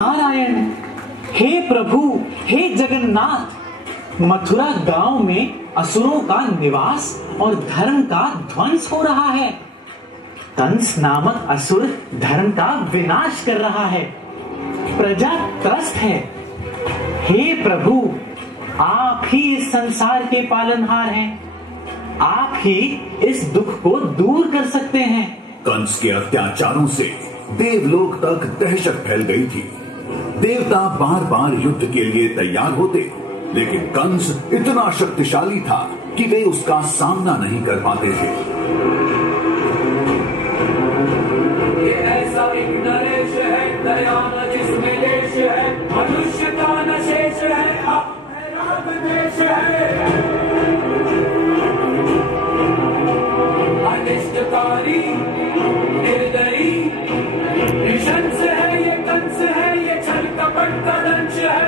नारायण, हे प्रभु, हे जगन्नाथ, मथुरा गांव में असुरों का निवास और धर्म का ध्वंस हो रहा है। कंस नामक असुर धर्म का विनाश कर रहा है। प्रजा त्रस्त है। हे प्रभु, आप ही इस संसार के पालनहार हैं। आप ही इस दुख को दूर कर सकते हैं। कंस के अत्याचारों से देवलोक तक दहशत फैल गई थी। देवता बार बार युद्ध के लिए तैयार होते, लेकिन कंस इतना शक्तिशाली था कि वे उसका सामना नहीं कर पाते थे। ये ऐसा एक नरेश है, दया न जिसमें लेश है, मनुष्य का न शेष है, अब राग देश है। अनिष्टकारी, निर्दयी, निशंस है, ये कंस है, ये छल कपट का दंश है।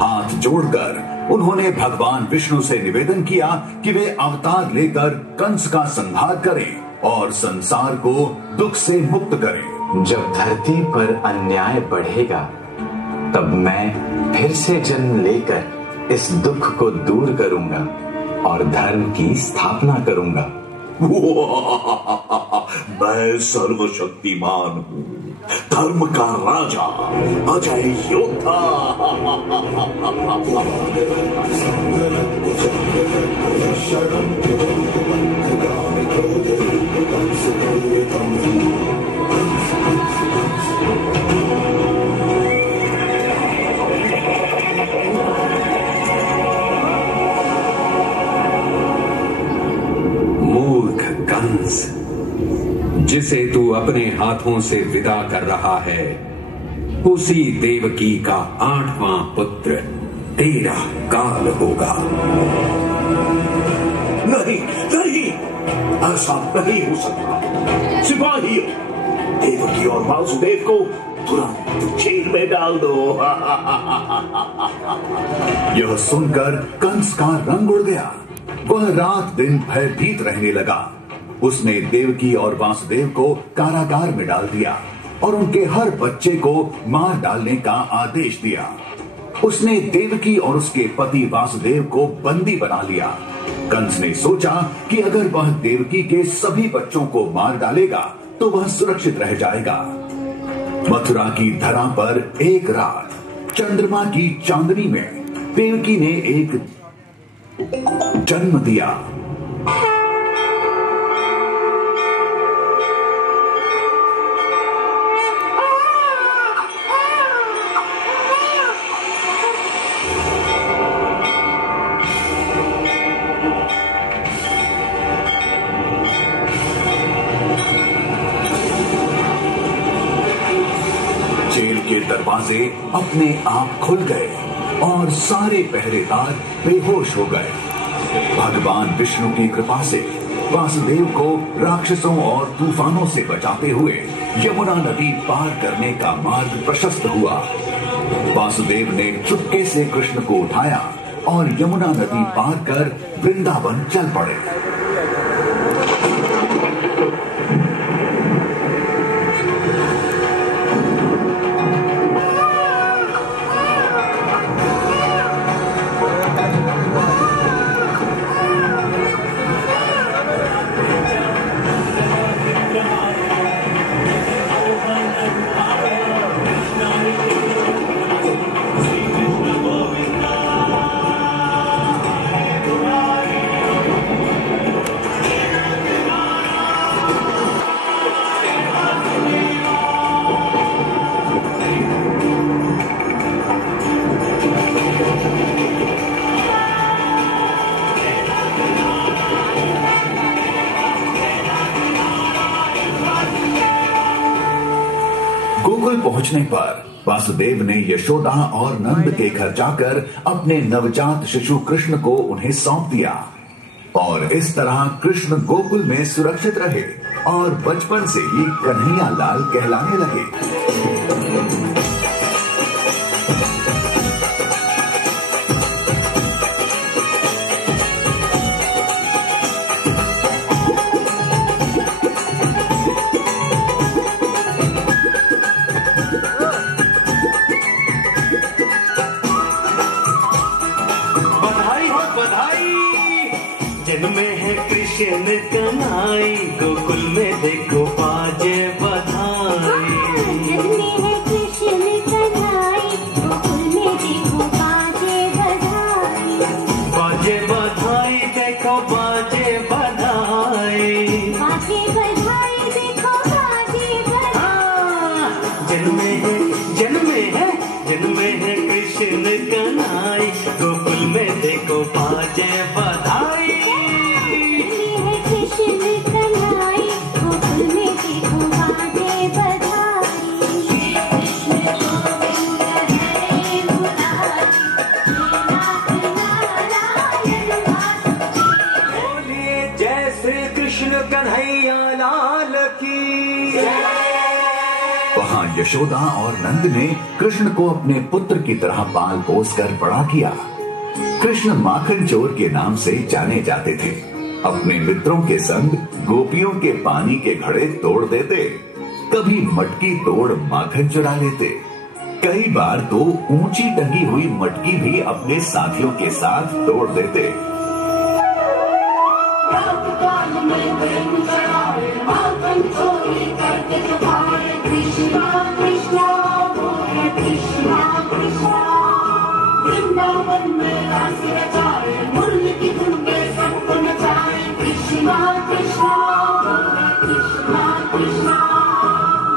हाथ जोड़कर उन्होंने भगवान विष्णु से निवेदन किया कि वे अवतार लेकर कंस का संहार करें और संसार को दुख से मुक्त करें। जब धरती पर अन्याय बढ़ेगा, तब मैं फिर से जन्म लेकर इस दुख को दूर करूंगा और धर्म की स्थापना करूंगा। मैं सर्वशक्तिमान हूँ, धर्म का राजा, अजय योद्धा। मूर्ख कंस, जिसे तू अपने हाथों से विदा कर रहा है, उसी देवकी का 8वां पुत्र तेरा काल होगा। नहीं नहीं, ऐसा नहीं हो सकता। सिपाहियों, देवकी और वासुदेव को तुरंत जेल में डाल दो। यह सुनकर कंस का रंग उड़ गया। वह रात दिन भयभीत रहने लगा। उसने देवकी और वासुदेव को कारागार में डाल दिया और उनके हर बच्चे को मार डालने का आदेश दिया। उसने देवकी और उसके पति वासुदेव को बंदी बना लिया। कंस ने सोचा कि अगर वह देवकी के सभी बच्चों को मार डालेगा तो वह सुरक्षित रह जाएगा। मथुरा की धरा पर एक रात चंद्रमा की चांदनी में देवकी ने एक जन्म दिया। जेल के दरवाजे अपने आप खुल गए और सारे पहरेदार बेहोश हो गए। भगवान विष्णु की कृपा से वासुदेव को राक्षसों और तूफानों से बचाते हुए यमुना नदी पार करने का मार्ग प्रशस्त हुआ। वासुदेव ने चुपके से कृष्ण को उठाया और यमुना नदी पार कर वृंदावन चल पड़े। गोकुल पहुंचने पर वासुदेव ने यशोदा और नंद के घर जाकर अपने नवजात शिशु कृष्ण को उन्हें सौंप दिया और इस तरह कृष्ण गोकुल में सुरक्षित रहे और बचपन से ही कन्हैया लाल कहलाने लगे। जन्मे हैं कृष्ण कन्हैया, गोकुल में देखो बाजे बधाई। कृष्ण कन्हैया, गोकुल में देखो बाजे बधाई। कृष्ण गोविंद हरे मुरारी, नाथ नारायण वासुदेव। बोलिए जय श्री कृष्ण कन्हैया लाल की। वहां यशोदा और नंद ने कृष्ण को अपने पुत्र की तरह पाल पोस कर बड़ा किया। कृष्ण माखन चोर के नाम से जाने जाते थे। अपने मित्रों के संग गोपियों के पानी के घड़े तोड़ देते, कभी मटकी तोड़ माखन चुरा लेते, कई बार तो ऊंची टंगी हुई मटकी भी अपने साथियों के साथ तोड़ देते। वृंदावन में रास रचाए, मुरली की धुन में सबको नचाए। कृष्णा कृष्णा कृष्णा कृष्णा,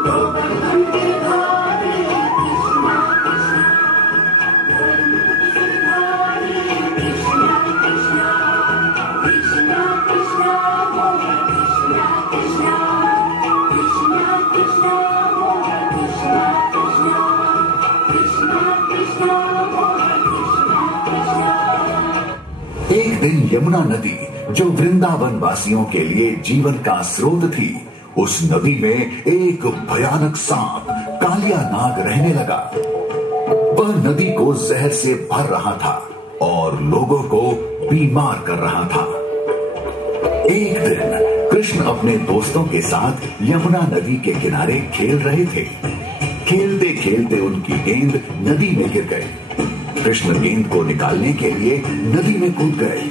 गोवर्धन गिरधारी। कृष्णा कृष्णा गिरधारी। कृष्णा कृष्णा कृष्णा कृष्णा कृष्णा कृष्णा कृष्णा कृष्णा कृष्णा कृष्णा कृष्णा कृष्णा। एक दिन यमुना नदी, जो वृंदावन वासियों के लिए जीवन का स्रोत थी, उस नदी में एक भयानक सांप कालिया नाग रहने लगा। वह नदी को जहर से भर रहा था और लोगों को बीमार कर रहा था। एक दिन कृष्ण अपने दोस्तों के साथ यमुना नदी के किनारे खेल रहे थे। खेलते खेलते उनकी गेंद नदी में गिर गई। कृष्ण गेंद को निकालने के लिए नदी में कूद गए।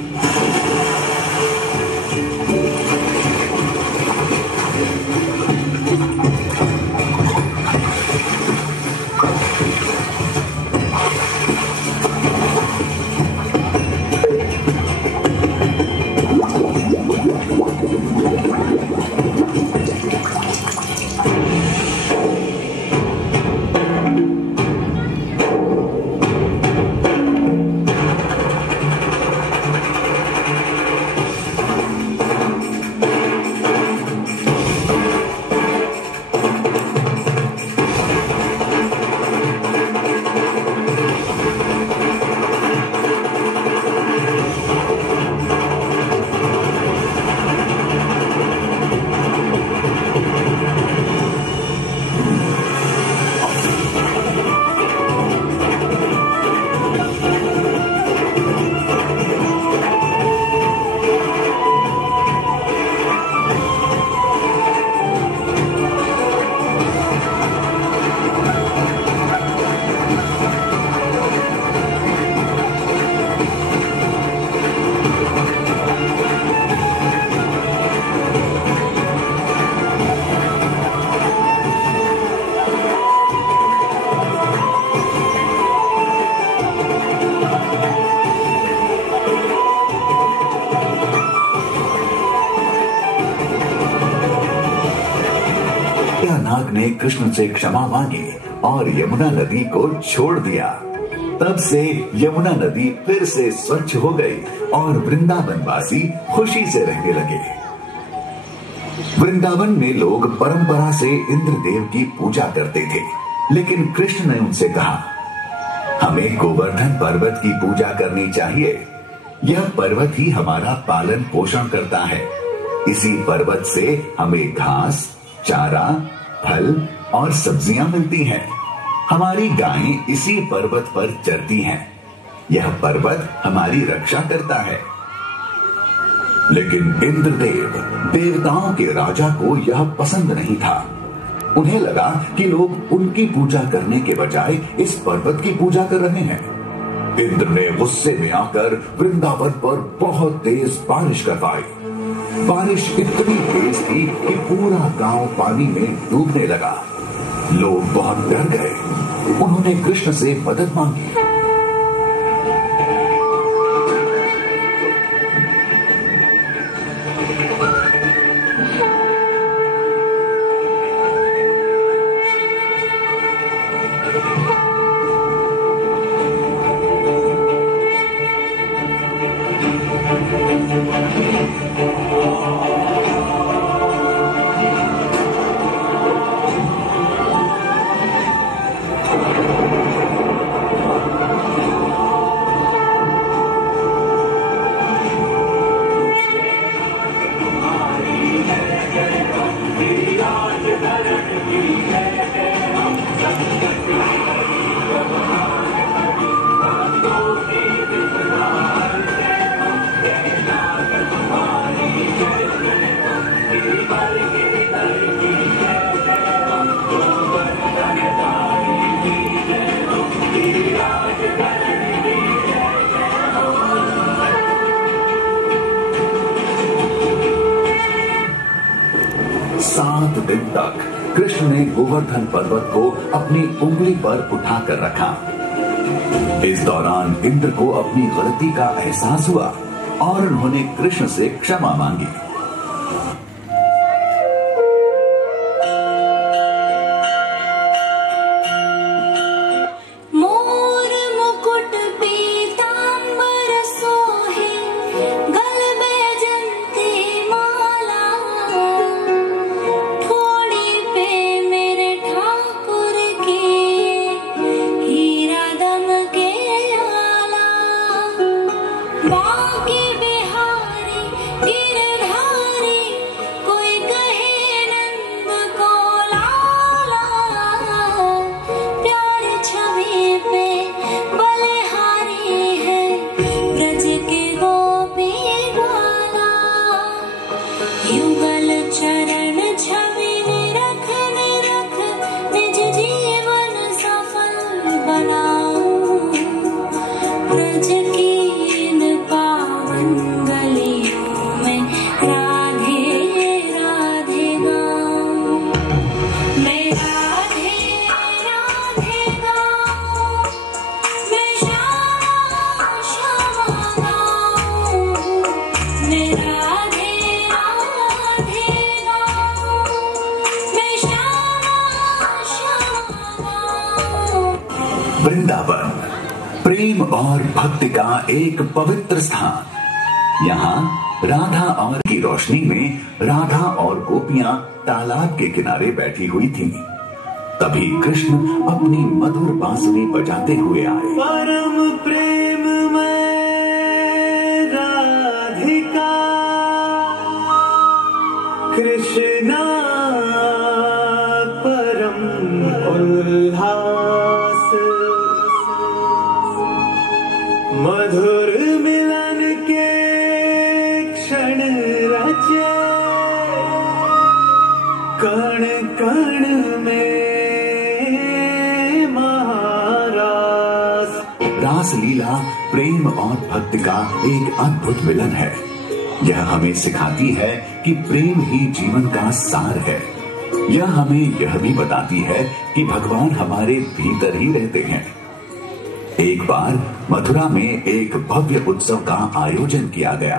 नाग ने कृष्ण से क्षमा मांगी और यमुना नदी को छोड़ दिया। तब से यमुना नदी फिर से स्वच्छ हो गई और वृंदावन वासी खुशी से रहने लगे। वृंदावन में लोग परंपरा से इंद्रदेव की पूजा करते थे, लेकिन कृष्ण ने उनसे कहा, हमें गोवर्धन पर्वत की पूजा करनी चाहिए। यह पर्वत ही हमारा पालन पोषण करता है। इसी पर्वत से हमें घास, चारा, फल और सब्जियां मिलती हैं। हमारी गायें इसी पर्वत पर चरती हैं। यह पर्वत हमारी रक्षा करता है। लेकिन इंद्रदेव, देवताओं के राजा को यह पसंद नहीं था। उन्हें लगा कि लोग उनकी पूजा करने के बजाय इस पर्वत की पूजा कर रहे हैं। इंद्र ने गुस्से में आकर वृंदावन पर बहुत तेज बारिश करवाई। बारिश इतनी तेज थी कि पूरा गांव पानी में डूबने लगा। लोग बहुत डर गए। उन्होंने कृष्ण से मदद मांगी। सात दिन तक कृष्ण ने गोवर्धन पर्वत को अपनी उंगली पर उठाकर रखा। इस दौरान इंद्र को अपनी गलती का एहसास हुआ और उन्होंने कृष्ण से क्षमा मांगी। वृंदावन प्रेम और भक्ति का एक पवित्र स्थान। यहाँ राधा और की रोशनी में राधा और गोपियां तालाब के किनारे बैठी हुई थीं। तभी कृष्ण अपनी मधुर बांसुरी बजाते हुए आए। परम प्रेम में राधिका कृष्णा परम उल्लास, मधुर मिलन के क्षण रचे कण कण में महारास। रासलीला प्रेम और भक्ति का एक अद्भुत मिलन है। यह हमें सिखाती है कि प्रेम ही जीवन का सार है। यह हमें यह भी बताती है कि भगवान हमारे भीतर ही रहते हैं। एक बार मथुरा में एक भव्य उत्सव का आयोजन किया गया।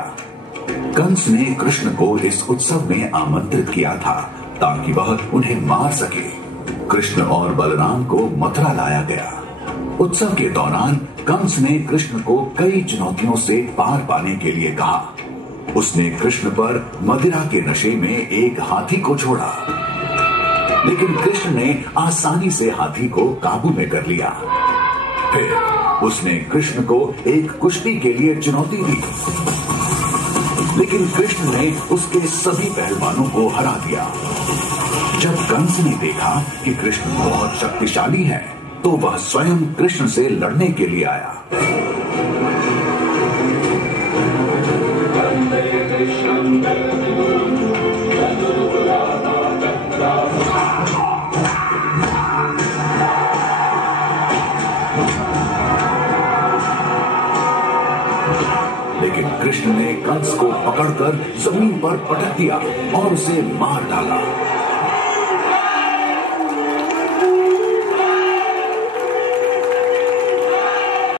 कंस ने कृष्ण को इस उत्सव में आमंत्रित किया था ताकि वह उन्हें मार सके। कृष्ण और बलराम को मथुरा लाया गया। उत्सव के दौरान कंस ने कृष्ण को कई चुनौतियों से पार पाने के लिए कहा। उसने कृष्ण पर मदिरा के नशे में एक हाथी को छोड़ा, लेकिन कृष्ण ने आसानी से हाथी को काबू में कर लिया। फिर उसने कृष्ण को एक कुश्ती के लिए चुनौती दी, लेकिन कृष्ण ने उसके सभी पहलवानों को हरा दिया। जब कंस ने देखा कि कृष्ण बहुत शक्तिशाली है, तो वह स्वयं कृष्ण से लड़ने के लिए आया। लेकिन कृष्ण ने कंस को पकड़कर जमीन पर पटक दिया और उसे मार डाला।